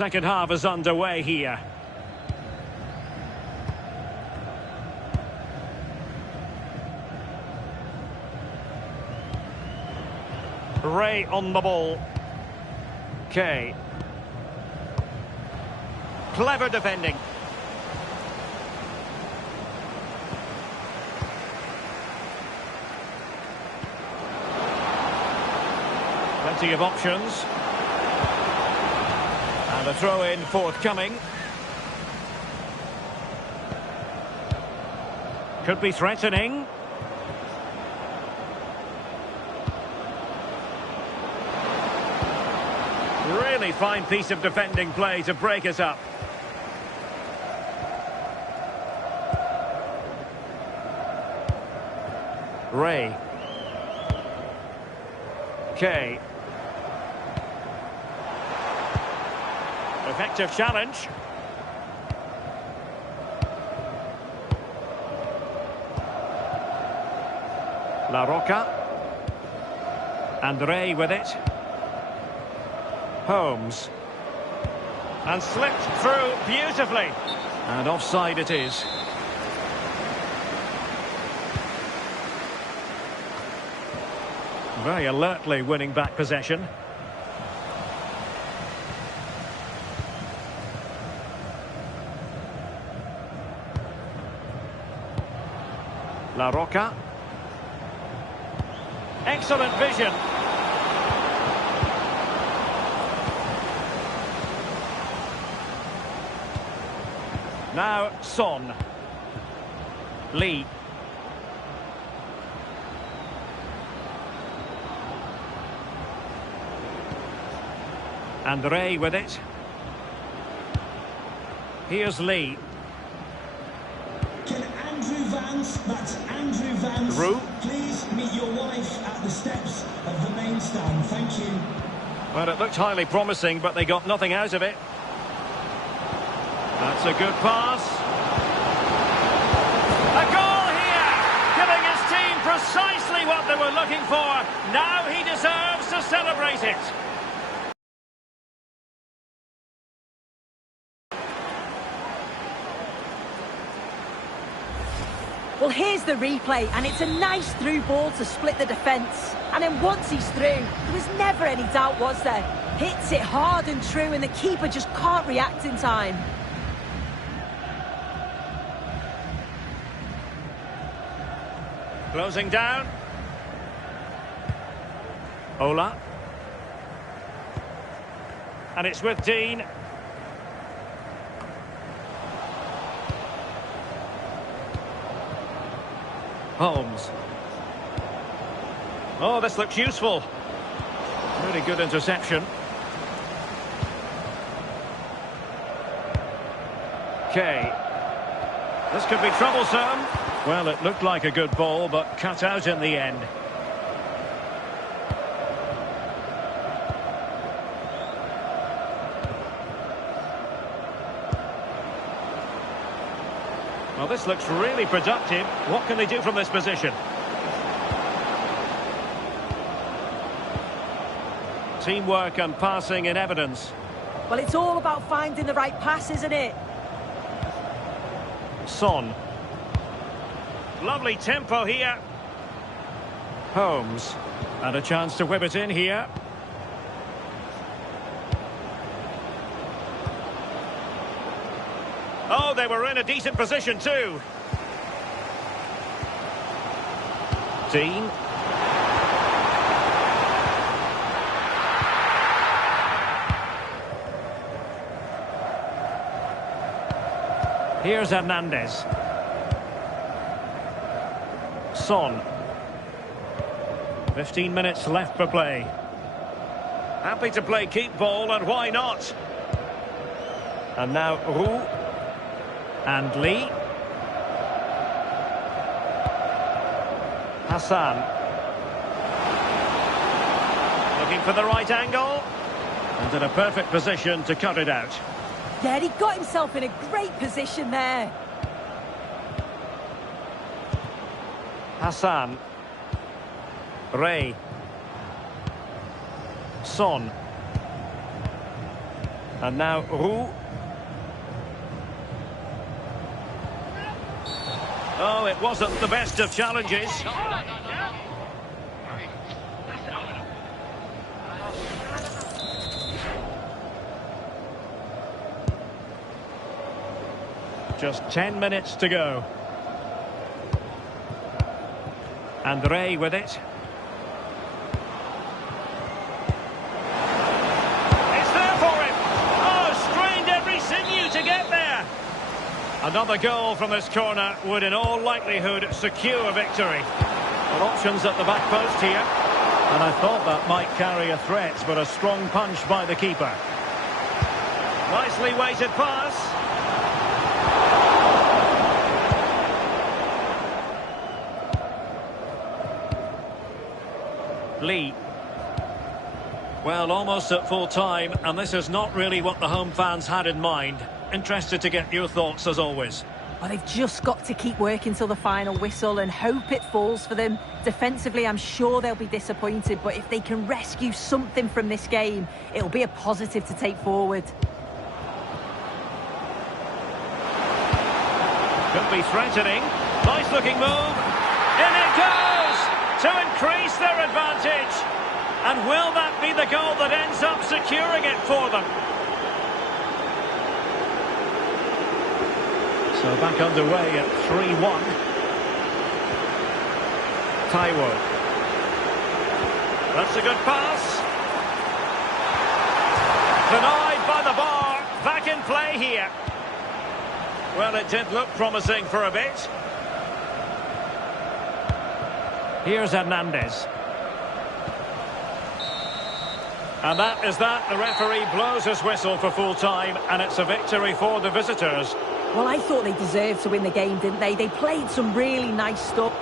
second half is underway here. Ray on the ball. Kay. Clever defending. Plenty of options. And a throw-in forthcoming. Could be threatening. Really fine piece of defending play to break us up. Ray. Kay. Effective challenge. La Roca. And Ray with it. Holmes. And slipped through beautifully. And offside it is. Very alertly winning back possession. La Roca. Excellent vision. Now Son. Lee. And Ray with it. Here's Lee. Can Andrew Vance, that's Andrew Vance, Rue. please meet your wife at the steps of the main stand. Thank you. Well, it looked highly promising, but they got nothing out of it. That's a good pass. A goal here, giving his team precisely what they were looking for. Now he deserves to celebrate it. Well, here's the replay, and it's a nice through ball to split the defence. And then once he's through, there was never any doubt, was there? Hits it hard and true, and the keeper just can't react in time. Closing down. Ola. And it's with Dean. Holmes. Oh, this looks useful. Really good interception. Kay. This could be troublesome. Well, it looked like a good ball, but cut out in the end. Well, this looks really productive. What can they do from this position? Teamwork and passing in evidence. Well, it's all about finding the right pass, isn't it? Son. Lovely tempo here. Holmes. And a chance to whip it in here. Oh, they were in a decent position too. Dean. Here's Hernandez. Son. 15 minutes left for play. Happy to play keep ball, and why not? And now Roux. And Lee. Hassan. Looking for the right angle. And in a perfect position to cut it out. Yeah, he got himself in a great position there. Hassan. Ray. Son. And now Roux. Oh, it wasn't the best of challenges. Just 10 minutes to go. And Ray with it. It's there for him. Oh, strained every sinew to get there. Another goal from this corner would in all likelihood secure victory. Well, options at the back post here. And I thought that might carry a threat, but a strong punch by the keeper. Nicely weighted pass. Lee. Well, almost at full time, and this is not really what the home fans had in mind. Interested to get your thoughts as always. Well, they've just got to keep working till the final whistle and hope it falls for them. Defensively, I'm sure they'll be disappointed, but if they can rescue something from this game, it'll be a positive to take forward. Could be threatening. Nice looking move. In it goes! To increase their advantage. And will that be the goal that ends up securing it for them? So back underway at 3-1. Taiwo. That's a good pass. Denied by the bar. Back in play here. Well, it did look promising for a bit. Here's Hernandez. And that is that. The referee blows his whistle for full time, and it's a victory for the visitors. Well, I thought they deserved to win the game, didn't they? They played some really nice stuff.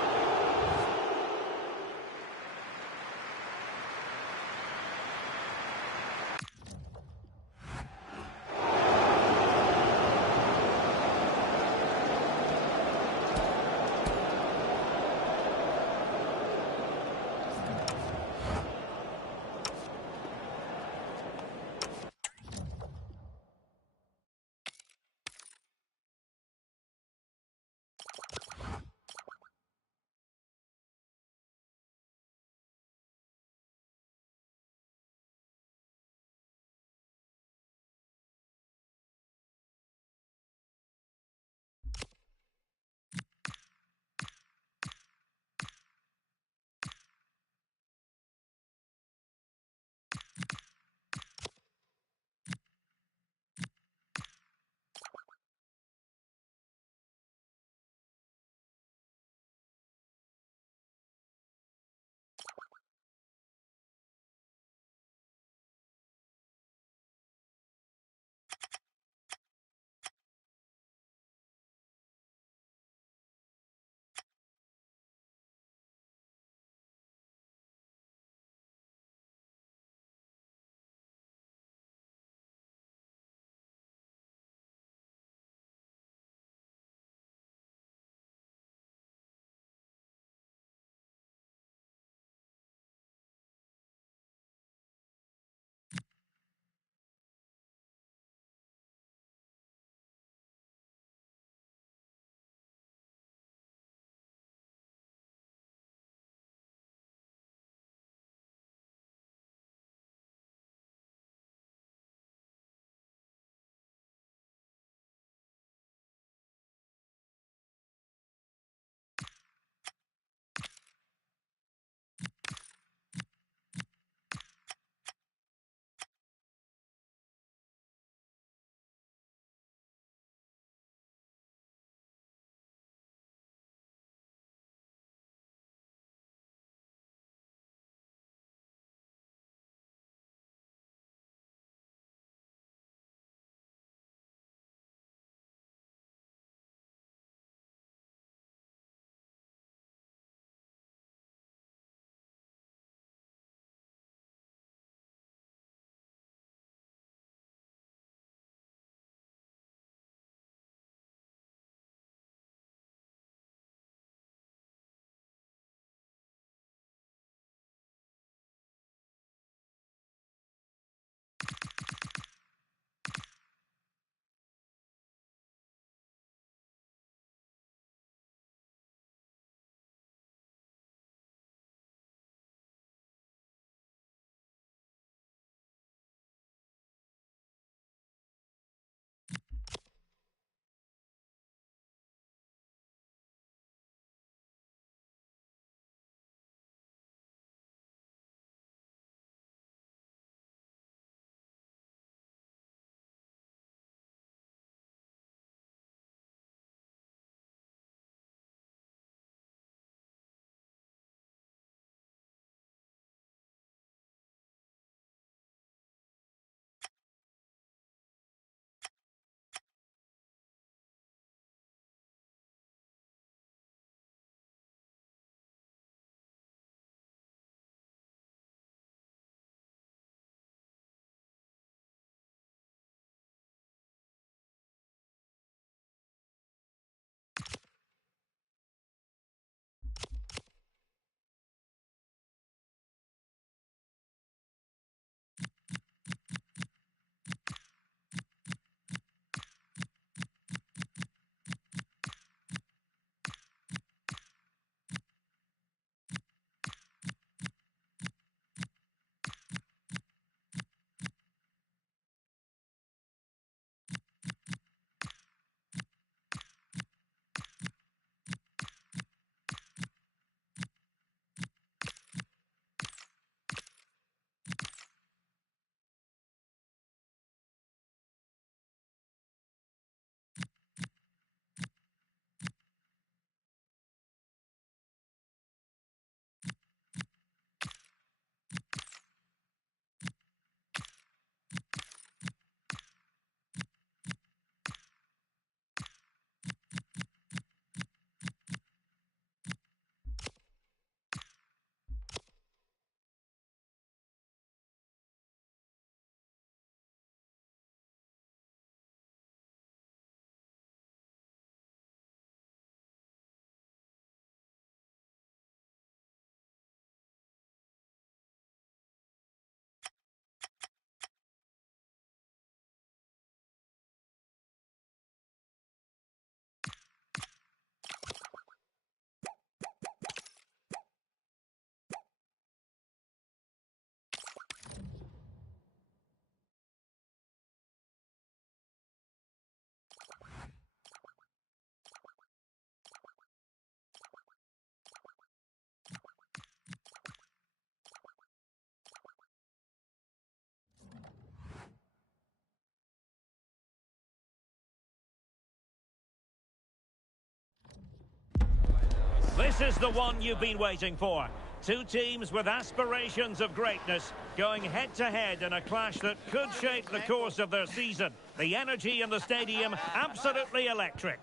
This is the one you've been waiting for. Two teams with aspirations of greatness going head-to-head in a clash that could shape the course of their season. The energy in the stadium, absolutely electric.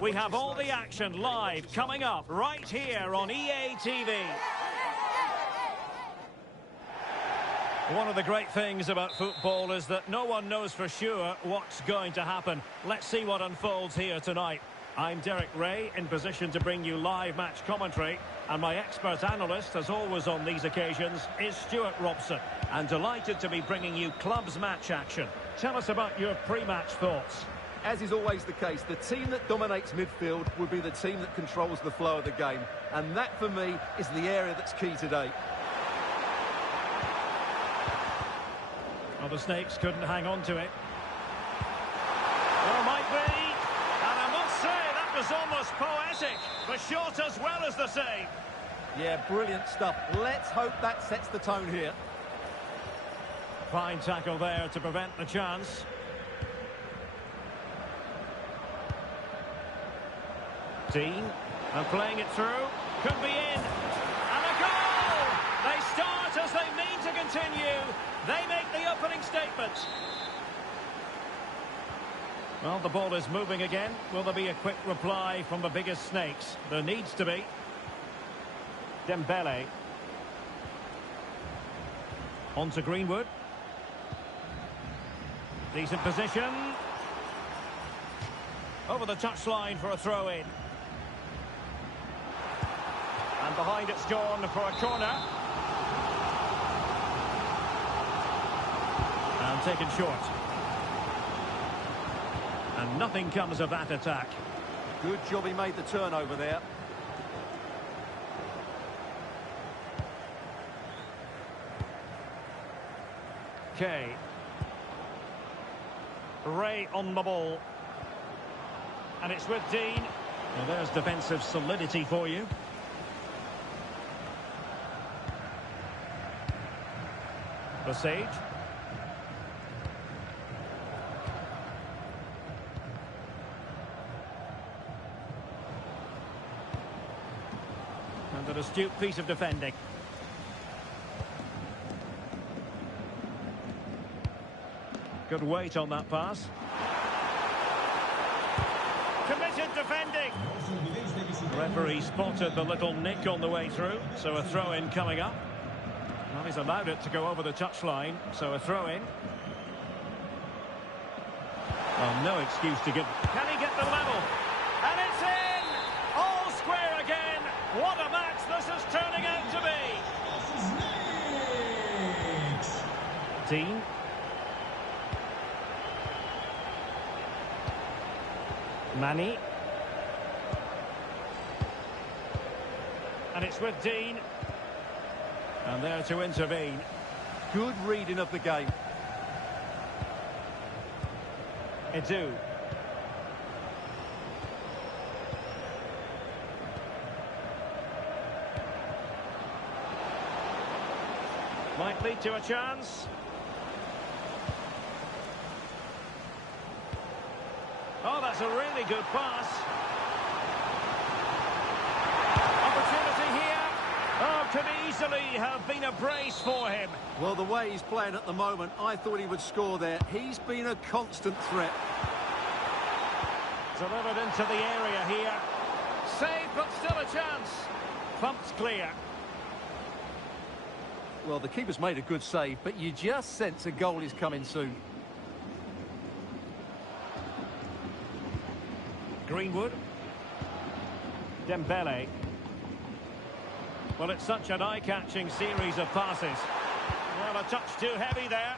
We have all the action live coming up right here on EA TV. One of the great things about football is that no one knows for sure what's going to happen. Let's see what unfolds here tonight. I'm Derek Ray, in position to bring you live match commentary, and my expert analyst, as always on these occasions, is Stuart Robson. And delighted to be bringing you clubs match action. Tell us about your pre-match thoughts. As is always the case, the team that dominates midfield would be the team that controls the flow of the game. And that, for me, is the area that's key today. Well, the Snakes couldn't hang on to it. Well, might be. And I must say, that was almost poetic. The shot as well as the save. Yeah, brilliant stuff. Let's hope that sets the tone here. Fine tackle there to prevent the chance. Dean, and playing it through. Could be in. And a goal! They start as they mean to continue. They make the opening statement. Well, the ball is moving again. Will there be a quick reply from the biggest Snakes? There needs to be. Dembele. On to Greenwood. Decent position. Over the touchline for a throw-in. And behind it's gone for a corner. And taken short. And nothing comes of that attack. Good job he made the turnover there. Okay. Ray on the ball. And it's with Dean. Well, there's defensive solidity for you. The Sage. And an astute piece of defending. Good weight on that pass. Committed defending. Referee spotted the little nick on the way through, so a throw-in coming up. Well, he's allowed it to go over the touchline, so a throw-in. Well, no excuse to give. Can he get the level? And it's in! All square again! What a match this is turning out to be! Dean. Manny. And it's with Dean. And there to intervene. Good reading of the game. Edu. Might lead to a chance. Oh, that's a really good pass. Opportunity here. Oh, could easily have been a brace for him. Well, the way he's playing at the moment, I thought he would score there. He's been a constant threat. Delivered into the area here. Saved, but still a chance. Pumped clear. Well, the keeper's made a good save, but you just sense a goal is coming soon. Greenwood. Dembele. Well, it's such an eye-catching series of passes. Well, a touch too heavy there.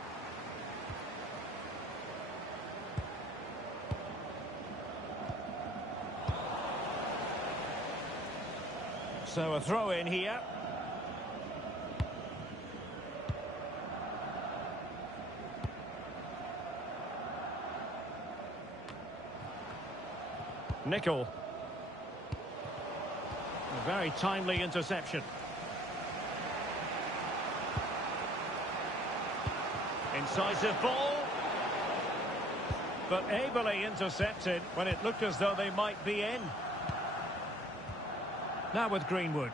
So a throw in here. Nickel. A very timely interception. Incisive ball. But ably intercepted when it looked as though they might be in. Now with Greenwood.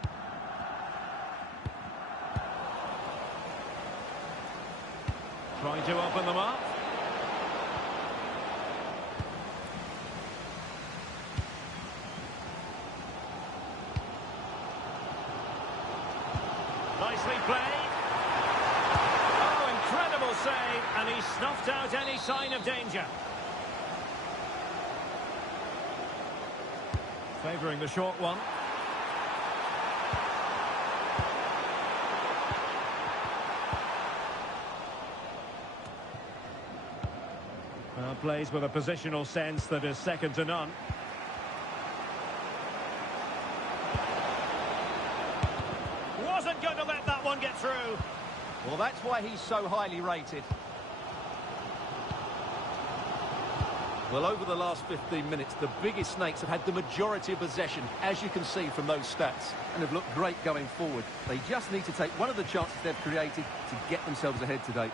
Trying to open them up. Nicely played. Oh, incredible save, and he snuffed out any sign of danger. Favouring the short one. Plays with a positional sense that is second to none. Wasn't going to let that one get through. Well, that's why he's so highly rated. Well, over the last 15 minutes, the biggest snakes have had the majority of possession, as you can see from those stats, and have looked great going forward. They just need to take one of the chances they've created to get themselves ahead today.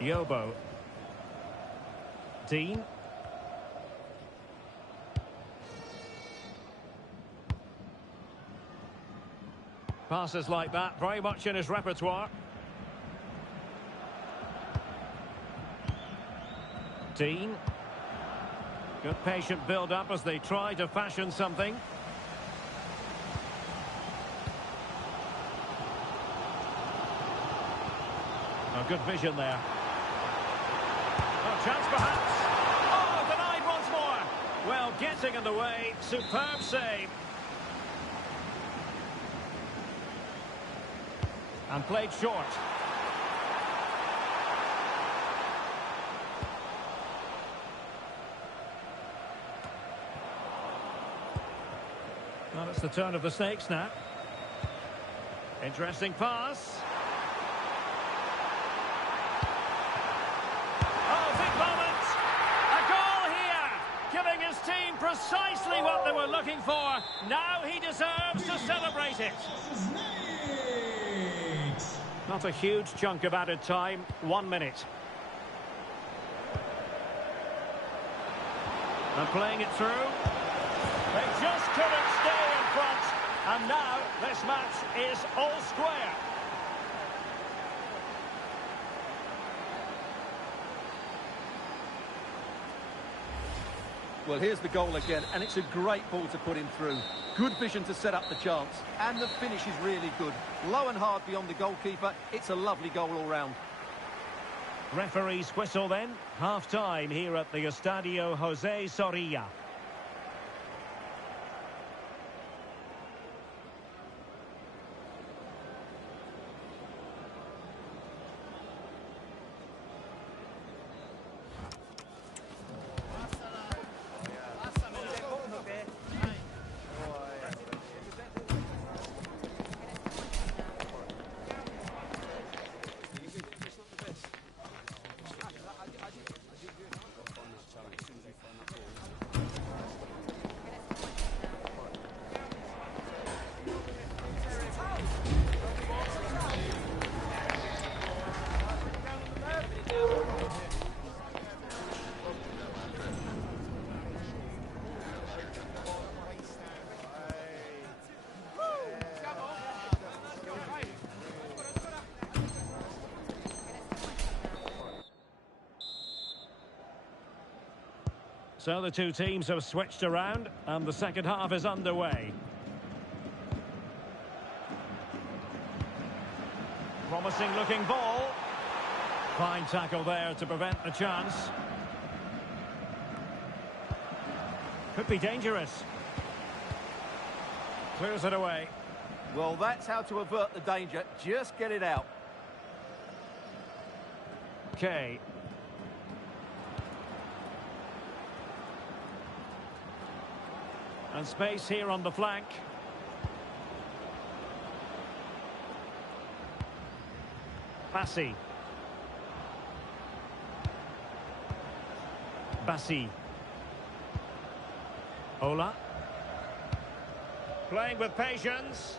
Yobo. Dean. Passes like that, very much in his repertoire. Dean. Good patient build-up as they try to fashion something. Oh, good vision there. Oh, chance perhaps. Oh, denied once more. Well, getting in the way. Superb save. And played short. Well, it's the turn of the snakes now. Interesting pass. Team precisely what they were looking for. Now he deserves to celebrate it. Not a huge chunk of added time. 1 minute. And playing it through. They just couldn't stay in front. And now this match is all square. Well, here's the goal again, and it's a great ball to put him through. Good vision to set up the chance, and the finish is really good. Low and hard beyond the goalkeeper. It's a lovely goal all round. Referee's whistle then. Half-time here at the Estadio José Zorrilla. So the two teams have switched around and the second half is underway. Promising looking ball. Fine tackle there to prevent the chance. Could be dangerous. Clears it away. Well, that's how to avert the danger. Just get it out. Okay. And space here on the flank. Bassi. Bassi. Ola. Playing with patience.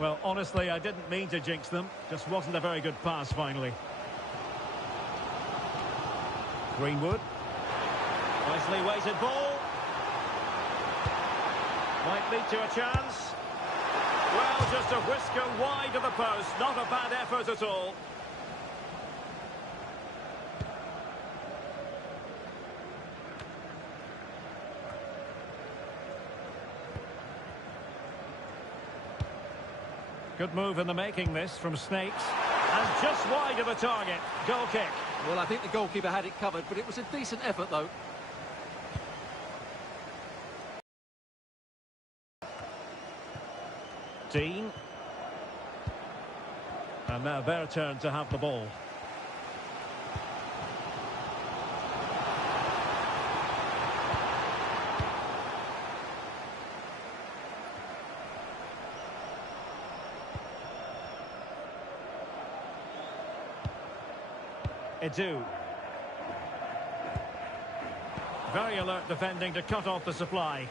Well, honestly, I didn't mean to jinx them. Just wasn't a very good pass, finally. Greenwood. Nicely weighted ball. Might lead to a chance. Well, just a whisker wide of the post. Not a bad effort at all. Good move in the making, this, from Snakes. And just wide of the target. Goal kick. Well, I think the goalkeeper had it covered, but it was a decent effort, though. Dean. And now their turn to have the ball. Edu. Very alert defending to cut off the supply.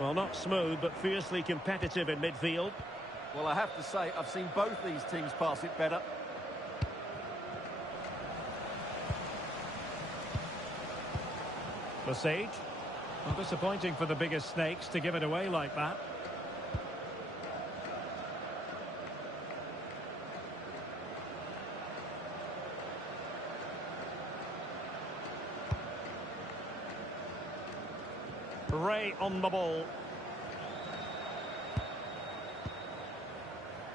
Well, not smooth, but fiercely competitive in midfield. Well, I have to say, I've seen both these teams pass it better. Lesage. Well, disappointing for the biggest Snakes to give it away like that. Ray on the ball.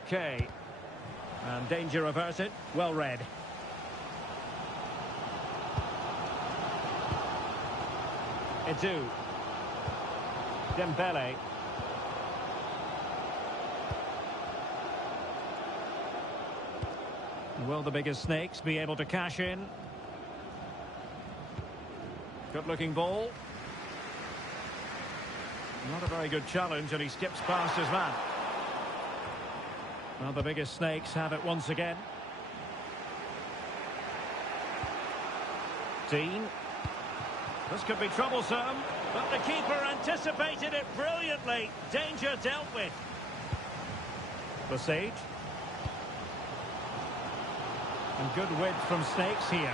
Kay. And danger averted. Well read. Edu. Dembele. Will the biggest Snakes be able to cash in? Good looking ball. Not a very good challenge, and he skips past his man. Well, the biggest Snakes have it once again. Dean. This could be troublesome, but the keeper anticipated it brilliantly. Danger dealt with. Lesage. And good width from Snakes here.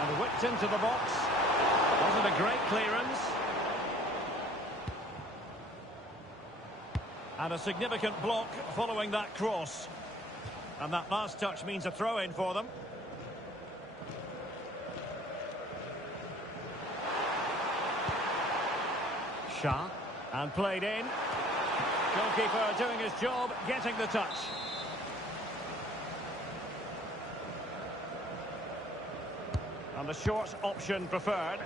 And whipped into the box. Wasn't a great clearance. And a significant block following that cross. And that last touch means a throw-in for them. Shah. And played in. Goalkeeper doing his job, getting the touch. And the short option preferred.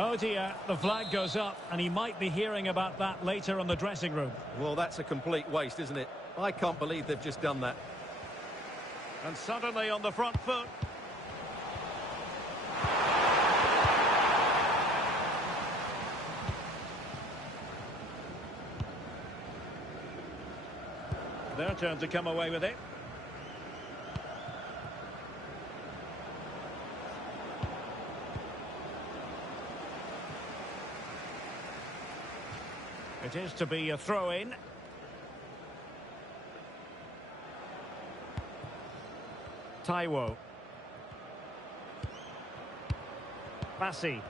Oh dear, the flag goes up, and he might be hearing about that later on the dressing room. Well, that's a complete waste, isn't it? I can't believe they've just done that. And suddenly on the front foot. Their turn to come away with it. It is to be a throw-in. Taiwo. Bassi.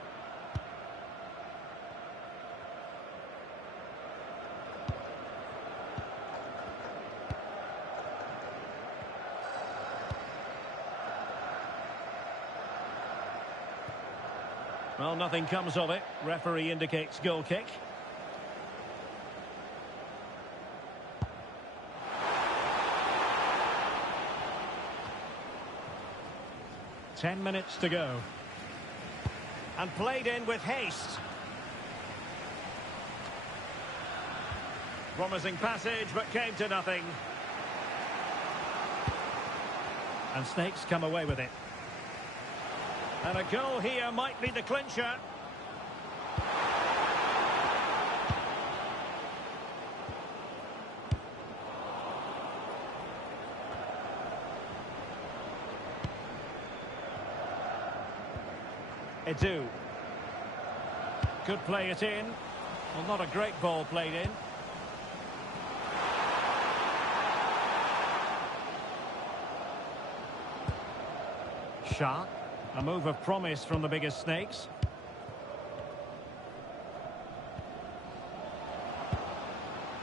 Well, nothing comes of it. Referee indicates goal kick. Ten minutes to go. And played in with haste. Promising passage, but came to nothing. And Snakes come away with it. And a goal here might be the clincher. Edu. Could play it in. Well, not a great ball played in. Shah. A move of promise from the biggest snakes.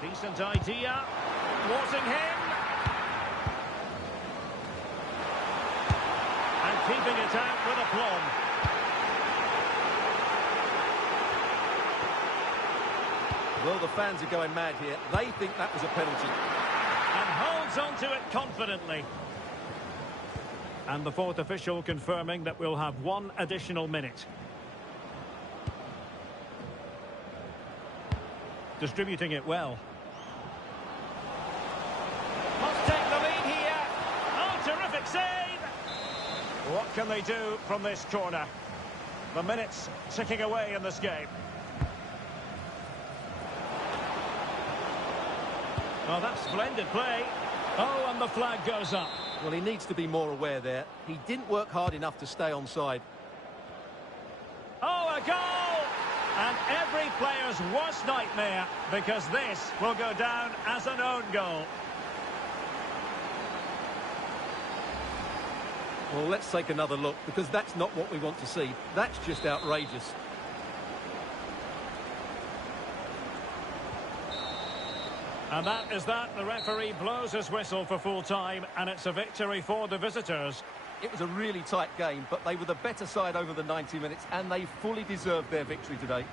Decent idea. Wasn't him. And keeping it out with aplomb. Well, the fans are going mad here. They think that was a penalty. And holds on to it confidently. And the fourth official confirming that we'll have one additional minute. Distributing it well. Must take the lead here. Oh, terrific save! What can they do from this corner? The minutes ticking away in this game. Oh, that's splendid play. Oh, and the flag goes up. Well, he needs to be more aware there. He didn't work hard enough to stay onside. Oh, a goal! And every player's worst nightmare, because this will go down as an own goal. Well, let's take another look, because that's not what we want to see. That's just outrageous. And that is that. The referee blows his whistle for full time, and it's a victory for the visitors. It was a really tight game, but they were the better side over the 90 minutes, and they fully deserved their victory today.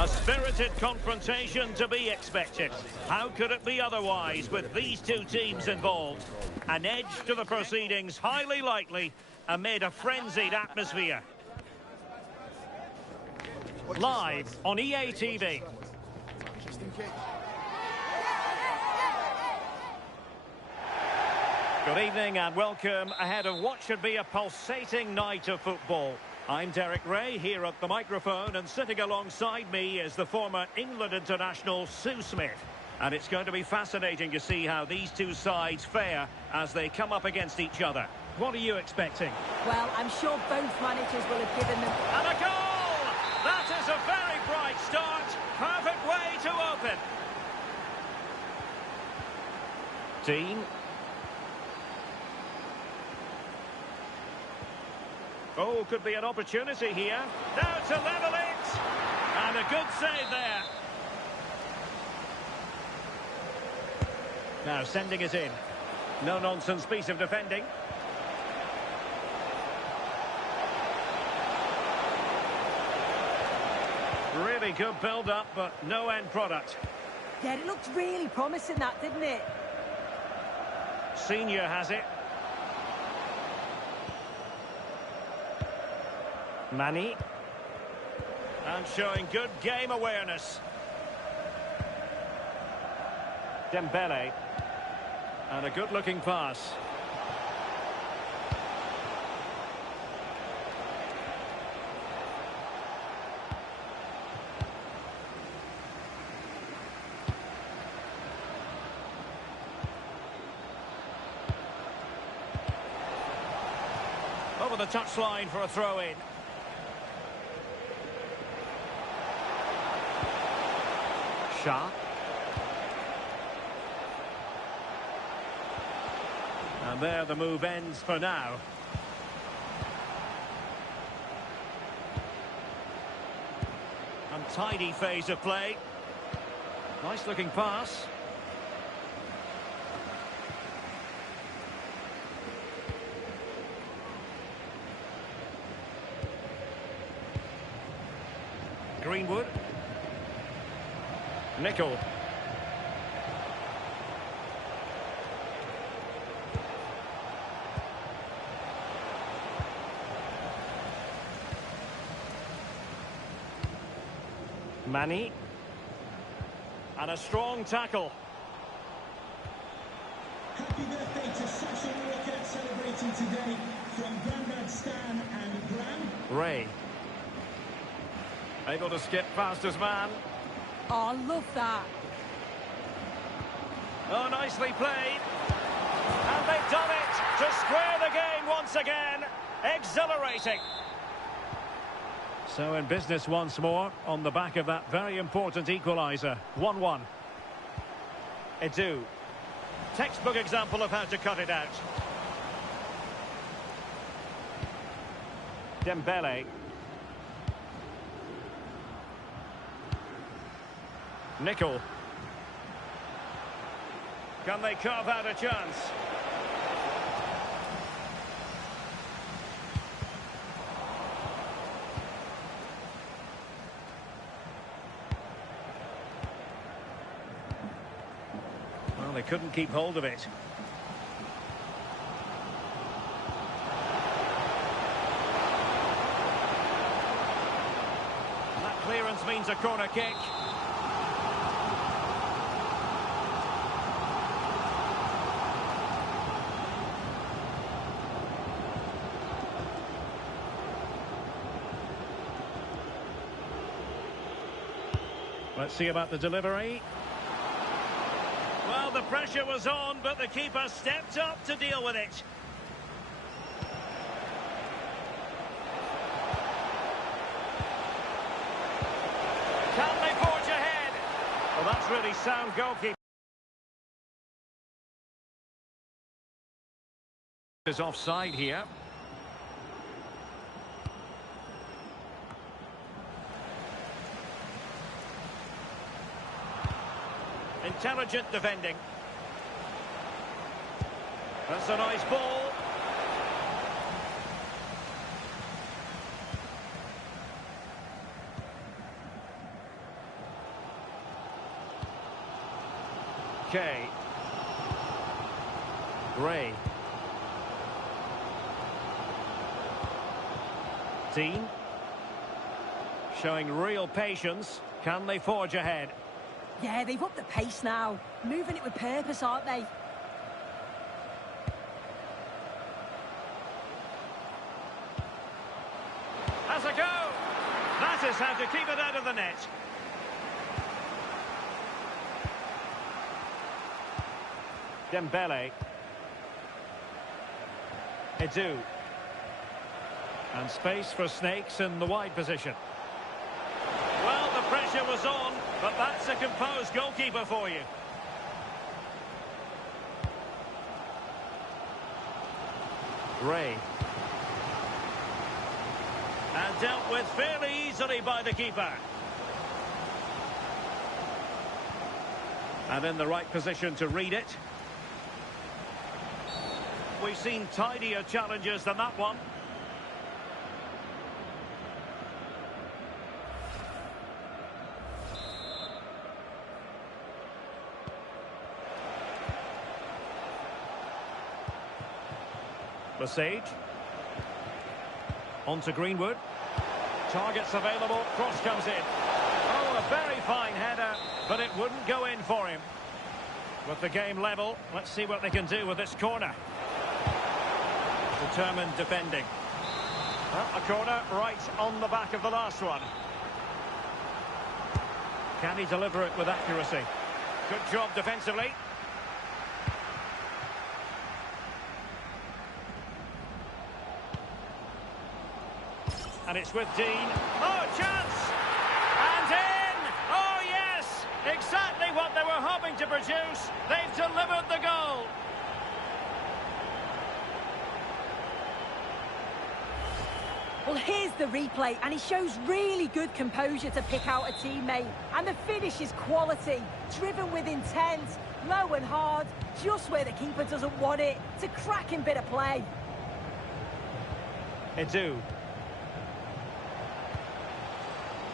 A spirited confrontation to be expected. How could it be otherwise with these two teams involved? An edge to the proceedings, highly likely, amid a frenzied atmosphere. Live on EA TV. Good evening and welcome ahead of what should be a pulsating night of football. I'm Derek Ray here at the microphone, and sitting alongside me is the former England international Sue Smith. And it's going to be fascinating to see how these two sides fare as they come up against each other. What are you expecting? Well, I'm sure both managers will have given them... And a goal! That is a very bright start. Perfect way to open. Dean. Oh, could be an opportunity here. Now to level it. And a good save there. Now sending it in. No-nonsense piece of defending. Really good build-up, but no end product. Yeah, it looked really promising, that, didn't it? Senior has it. Manny. And showing good game awareness. Dembele. And a good-looking pass. Over the touchline for a throw-in. Shah. And there the move ends for now. Untidy phase of play. Nice looking pass. Greenwood. Nickel. Manny. And a strong tackle. Happy birthday to Sasha Walker, celebrating today from Grandad Stan and Gran. Ray. Able to skip past his man. Oh, I love that. Oh, nicely played. And they've done it to square the game once again. Exhilarating. So in business once more on the back of that very important equaliser. 1-1. Edu. Textbook example of how to cut it out. Dembele. Nickel. Can they carve out a chance? Well, they couldn't keep hold of it. And that clearance means a corner kick. Let's see about the delivery. Well, the pressure was on, but the keeper stepped up to deal with it. Can they forge ahead? Well, that's really sound goalkeeping. Is offside here. Intelligent defending. That's a nice ball. Kay. Gray. Dean. Showing real patience. Can they forge ahead? Yeah, they've upped the pace now. Moving it with purpose, aren't they? Has a go! That is how to keep it out of the net. Dembele. Edu. And space for Snakes in the wide position. Well, the pressure was on, but that's a composed goalkeeper for you. Ray. And dealt with fairly easily by the keeper. And in the right position to read it. We've seen tidier challenges than that one. Lesage. On to Greenwood. Targets available. Cross comes in. Oh, a very fine header, but it wouldn't go in for him. With the game level, let's see what they can do with this corner. Determined defending. Well, a corner right on the back of the last one. Can he deliver it with accuracy? Good job defensively. And it's with Dean. Oh, chance! And in! Oh, yes! Exactly what they were hoping to produce. They've delivered the goal. Well, here's the replay, and he shows really good composure to pick out a teammate. And the finish is quality, driven with intent, low and hard, just where the keeper doesn't want it. It's a cracking bit of play. Edu.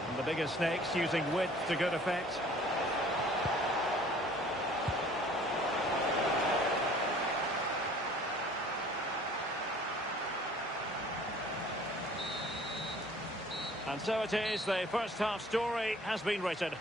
And the bigger Snakes using width to good effect. And so it is, the first half story has been written.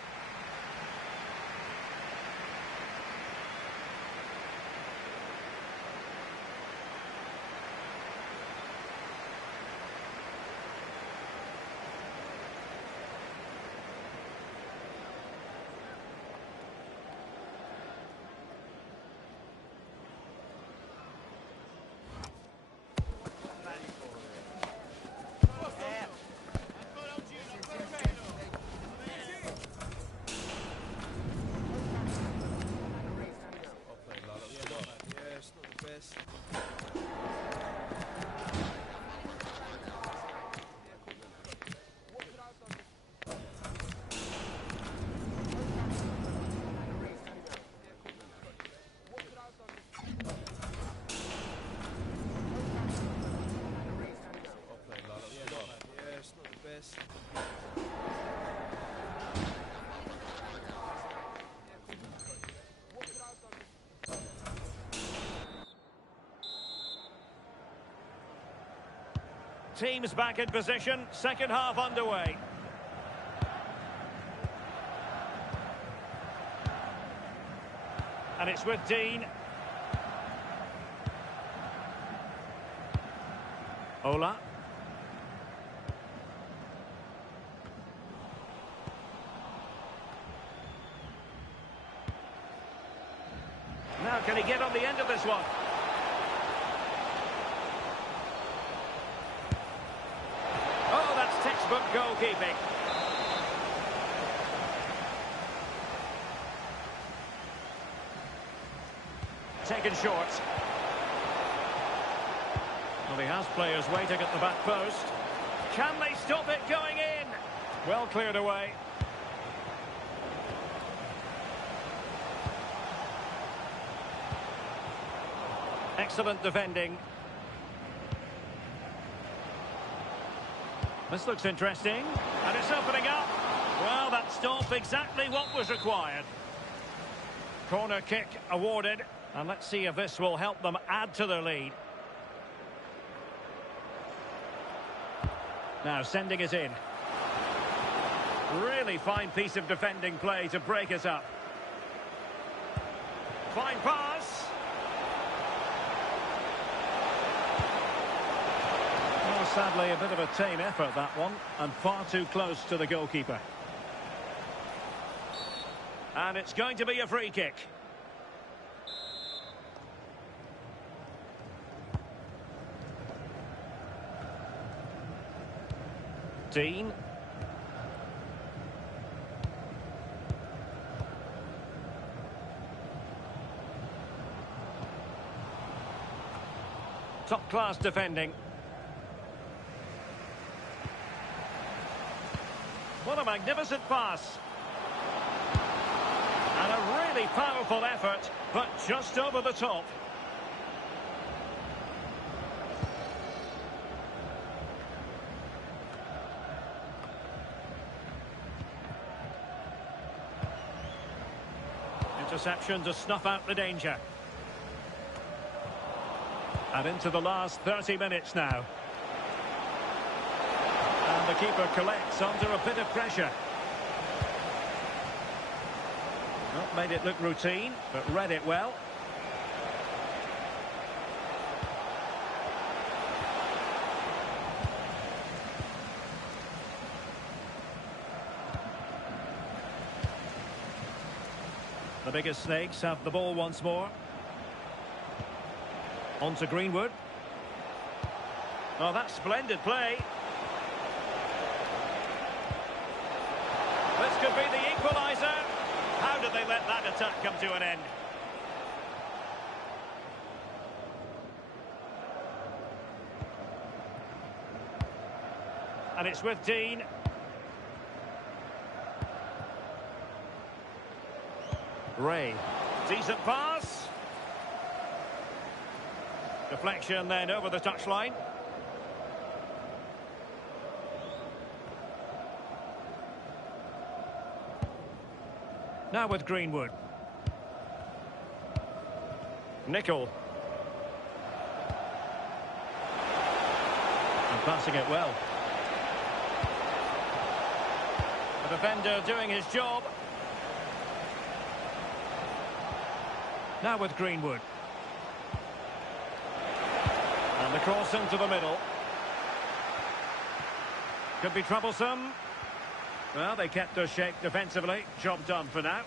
Teams back in position, second half underway. And it's with Dean. Ola. Now can he get on the end of this one? Oh, that's textbook goalkeeping. Taken short. Well, he has players waiting at the back post. Can they stop it going in? Well cleared away. Excellent defending. This looks interesting. And it's opening up. Well, that stopped exactly what was required. Corner kick awarded. And let's see if this will help them add to their lead. Now sending it in. Really fine piece of defending play to break it up. Fine pass. Well, sadly, a bit of a tame effort, that one, and far too close to the goalkeeper. And it's going to be a free kick. Dean. Top-class defending. What a magnificent pass. And a really powerful effort, but just over the top. Interception to snuff out the danger. And into the last 30 minutes now. And the keeper collects under a bit of pressure. Not made it look routine, but read it well. The biggest snakes have the ball once more. On to Greenwood. Oh, that's splendid play. This could be the equaliser. How did they let that attack come to an end? And it's with Dean. Ray. Decent pass. Deflection then over the touchline. Now with Greenwood. Nickel. And passing it well. The defender doing his job. Now with Greenwood. And the cross into the middle. Could be troublesome. Well, they kept their shape defensively. Job done for now.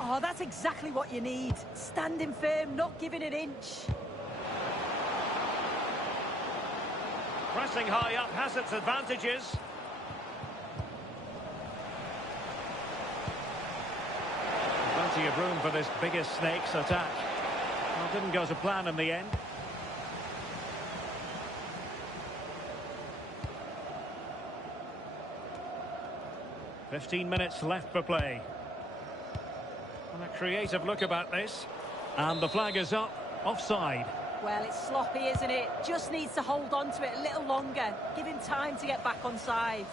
Oh, that's exactly what you need. Standing firm, not giving an inch. Pressing high up has its advantages. Plenty of room for this biggest snake's attack. Well, didn't go to plan in the end. "15 minutes left for play. And a creative look about this. And the flag is up. Offside. Well, it's sloppy, isn't it? Just needs to hold on to it a little longer. Give him time to get back on side.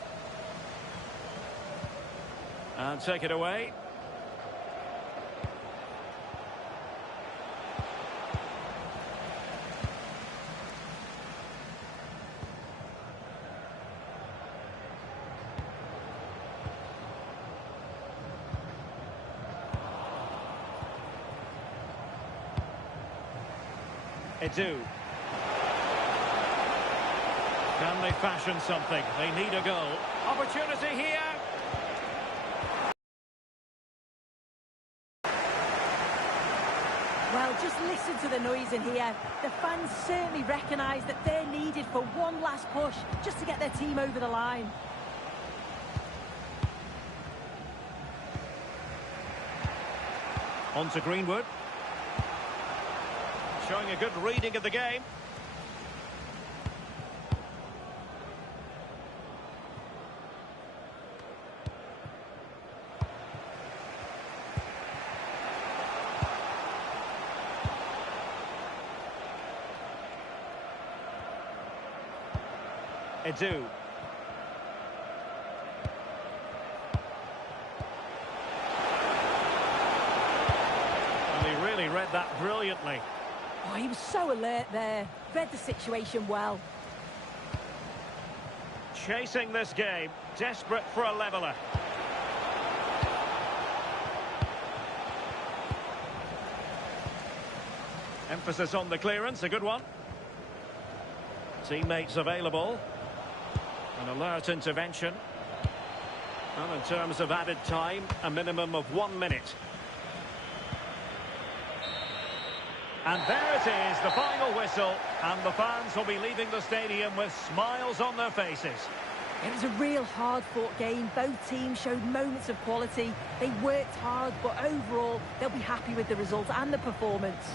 And take it away. Edu. Can they fashion something? They need a goal. Opportunity here. Well, just listen to the noise in here. The fans certainly recognise that they're needed for one last push, just to get their team over the line. On to Greenwood. Showing a good reading of the game. Edu. brilliantly. Oh, he was so alert there. Read the situation well. Chasing this game, desperate for a leveller. Emphasis on the clearance, a good one. Teammates available. An alert intervention. And in terms of added time, a minimum of 1 minute. And there it is, the final whistle, and the fans will be leaving the stadium with smiles on their faces. It was a real hard-fought game. Both teams showed moments of quality. They worked hard, but overall, they'll be happy with the result and the performance.